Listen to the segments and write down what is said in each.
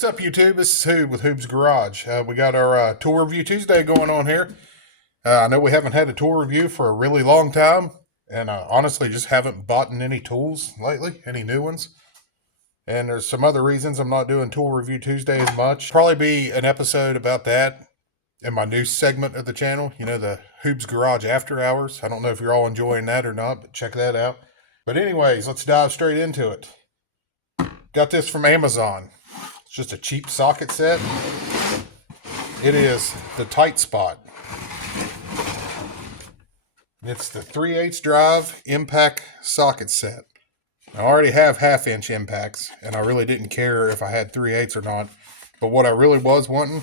What's up, YouTube? This is Hoob with Hoob's Garage. We got our tool review Tuesday going on here. I know we haven't had a tool review for a really long time, and honestly just haven't bought any tools lately, any new ones. And there's some other reasons I'm not doing tool review Tuesday as much. Probably be an episode about that in my new segment of the channel, you know, the Hoob's Garage After Hours. I don't know if you're all enjoying that or not, but check that out. But anyways, let's dive straight into it. Got this from Amazon. It's just a cheap socket set. It is the Tightspot. It's the 3/8 drive impact socket set. I already have 1/2-inch impacts, and I really didn't care if I had 3/8 or not. But what I really was wanting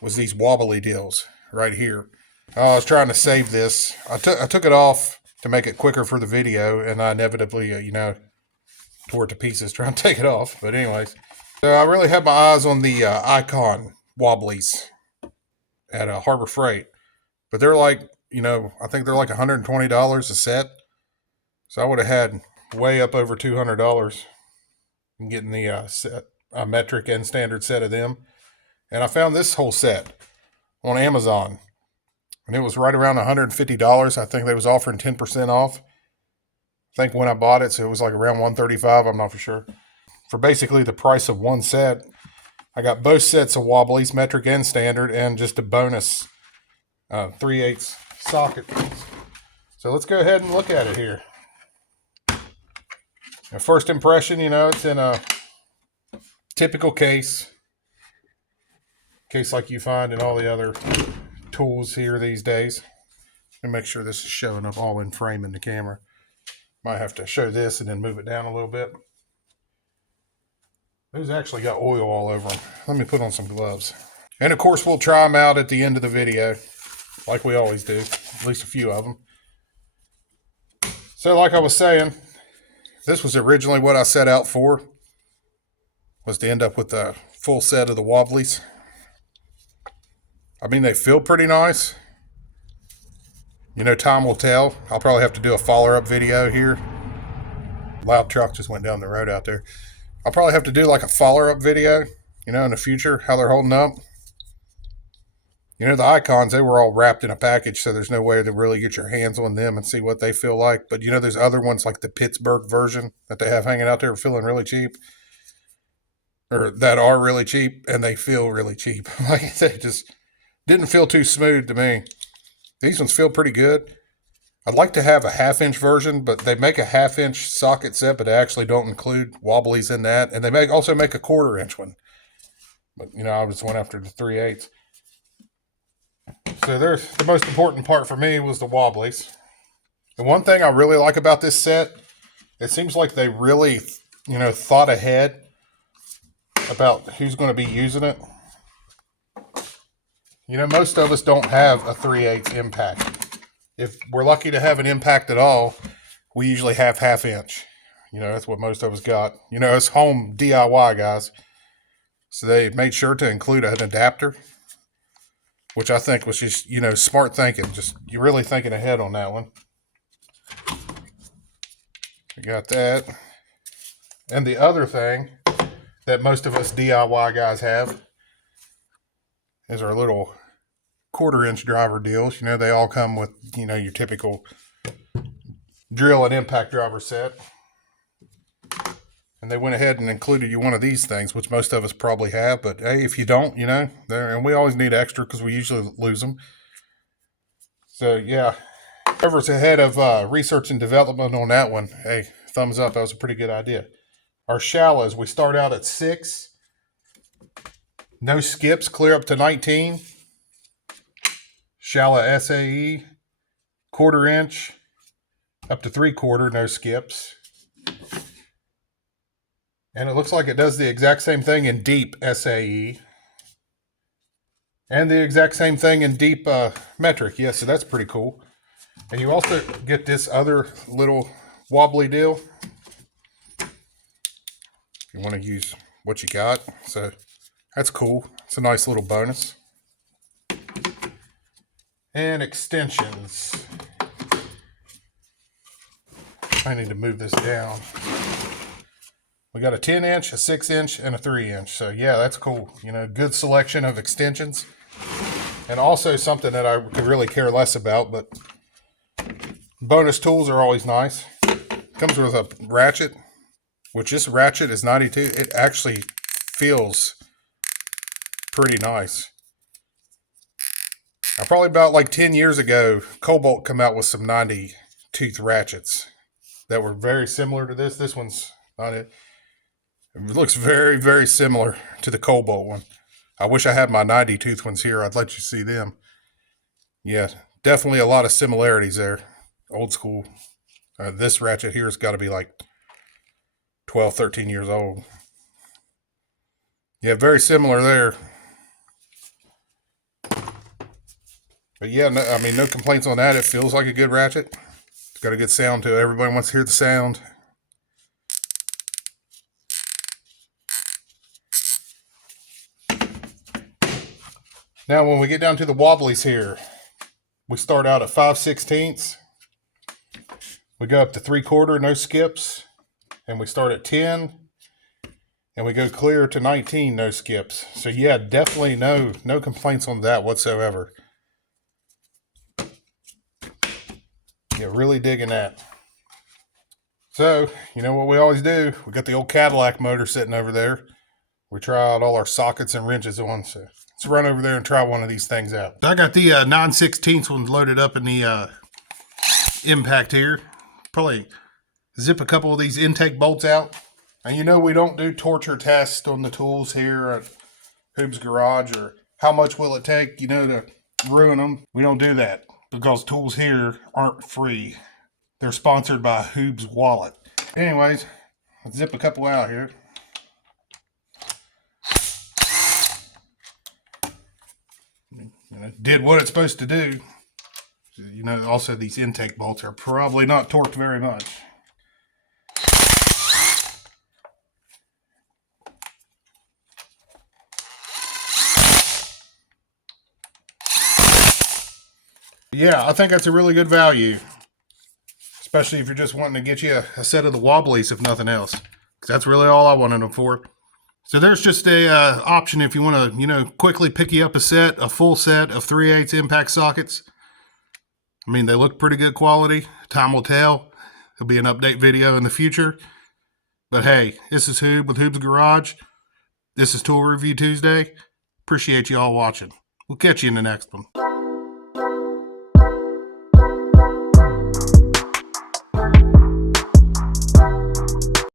was these wobbly deals right here. I was trying to save this. I took it off to make it quicker for the video, and I inevitably, tore it to pieces trying to take it off. But anyways, so I really had my eyes on the Icon wobblies at Harbor Freight. But they're like, I think they're like $120 a set. So I would have had way up over $200 in getting the set, a metric and standard set of them. And I found this whole set on Amazon. And it was right around $150. I think they was offering 10% off. I think when I bought it, so it was like around $135. I'm not for sure. For basically the price of one set, I got both sets of wobblies, metric and standard, and just a bonus 3/8 socket piece. So let's go ahead and look at it here. Now, first impression, it's in a typical case like you find in all the other tools here these days. And make sure this is showing up all in frame in the camera. Might have to show this and then move it down a little bit. Those actually got oil all over them. Let me put on some gloves. And of course, we'll try them out at the end of the video, like we always do, at least a few of them. So like I was saying, this was originally what I set out for, was to end up with a full set of the wobblies. I mean, they feel pretty nice. Time will tell. I'll probably have to do a follow-up video here. Loud truck just went down the road out there. I'll probably have to do like a follow-up video, in the future, how they're holding up. The Icons, they were all wrapped in a package, so there's no way to really get your hands on them and see what they feel like. But there's other ones like the Pittsburgh version that they have hanging out there feeling really cheap. Or that are really cheap, and they feel really cheap. Like, they just didn't feel too smooth to me. These ones feel pretty good. I'd like to have a 1/2-inch version, but they make a 1/2-inch socket set, but they actually don't include wobblies in that. And they also make a 1/4-inch one. But, I just went after the 3/8. So the most important part for me was the wobblies. And one thing I really like about this set, it seems like they really, thought ahead about who's going to be using it. Most of us don't have a 3/8 impact. If we're lucky to have an impact at all, we usually have 1/2-inch. That's what most of us got. It's home DIY, guys. So they made sure to include an adapter, which I think was just, smart thinking. Just, you're really thinking ahead on that one. We got that. And the other thing that most of us DIY guys have is our little 1/4-inch driver deals. They all come with, your typical drill and impact driver set. And they went ahead and included you one of these things, which most of us probably have. But hey, if you don't, and we always need extra because we usually lose them. So yeah, whoever's ahead of research and development on that one, hey, thumbs up. That was a pretty good idea. Our shallows, we start out at 6. No skips, clear up to 19. Shallow SAE, 1/4-inch, up to 3/4, no skips. And it looks like it does the exact same thing in deep SAE. And the exact same thing in deep metric. Yeah, so that's pretty cool. And you also get this other little wobbly deal. You want to use what you got. So that's cool. It's a nice little bonus. And extensions. I need to move this down. We got a 10-inch, a 6-inch, and a 3-inch. So yeah, that's cool. You know, good selection of extensions. And also something that I could really care less about, but bonus tools are always nice. Comes with a ratchet, which this ratchet is 92. It actually feels pretty nice. Now, probably about like 10 years ago, Cobalt come out with some 90 tooth ratchets that were very similar to this. This one's not it. It looks very, very similar to the Cobalt one. I wish I had my 90 tooth ones here. I'd let you see them. Yeah, definitely a lot of similarities there. Old school. This ratchet here has got to be like 12, 13 years old. Yeah, very similar there. But yeah, no, I mean, no complaints on that. It feels like a good ratchet. It's got a good sound to it. Everybody wants to hear the sound. Now, when we get down to the wobblies here, we start out at 5/16. We go up to 3/4, no skips. And we start at 10. And we go clear to 19, no skips. So yeah, definitely no complaints on that whatsoever. Yeah, really digging that. So, you know what we always do? We got the old Cadillac motor sitting over there. We try out all our sockets and wrenches on. So let's run over there and try one of these things out. I got the 9/16 ones loaded up in the impact here. Probably zip a couple of these intake bolts out. And you know we don't do torture tests on the tools here at Hoob's Garage, or how much will it take, you know, to ruin them. We don't do that because tools here aren't free. They're sponsored by Hoob's Wallet. Anyways, let's zip a couple out here. Did what it's supposed to do. You know, also these intake bolts are probably not torqued very much. Yeah, I think that's a really good value. Especially if you're just wanting to get you a set of the wobblies, if nothing else. Because that's really all I wanted them for. So there's just a option if you want to, you know, quickly pick you up a full set of 3/8 impact sockets. I mean, they look pretty good quality. Time will tell. There'll be an update video in the future. But hey, this is Hoob with Hoob's Garage. This is Tool Review Tuesday. Appreciate you all watching. We'll catch you in the next one.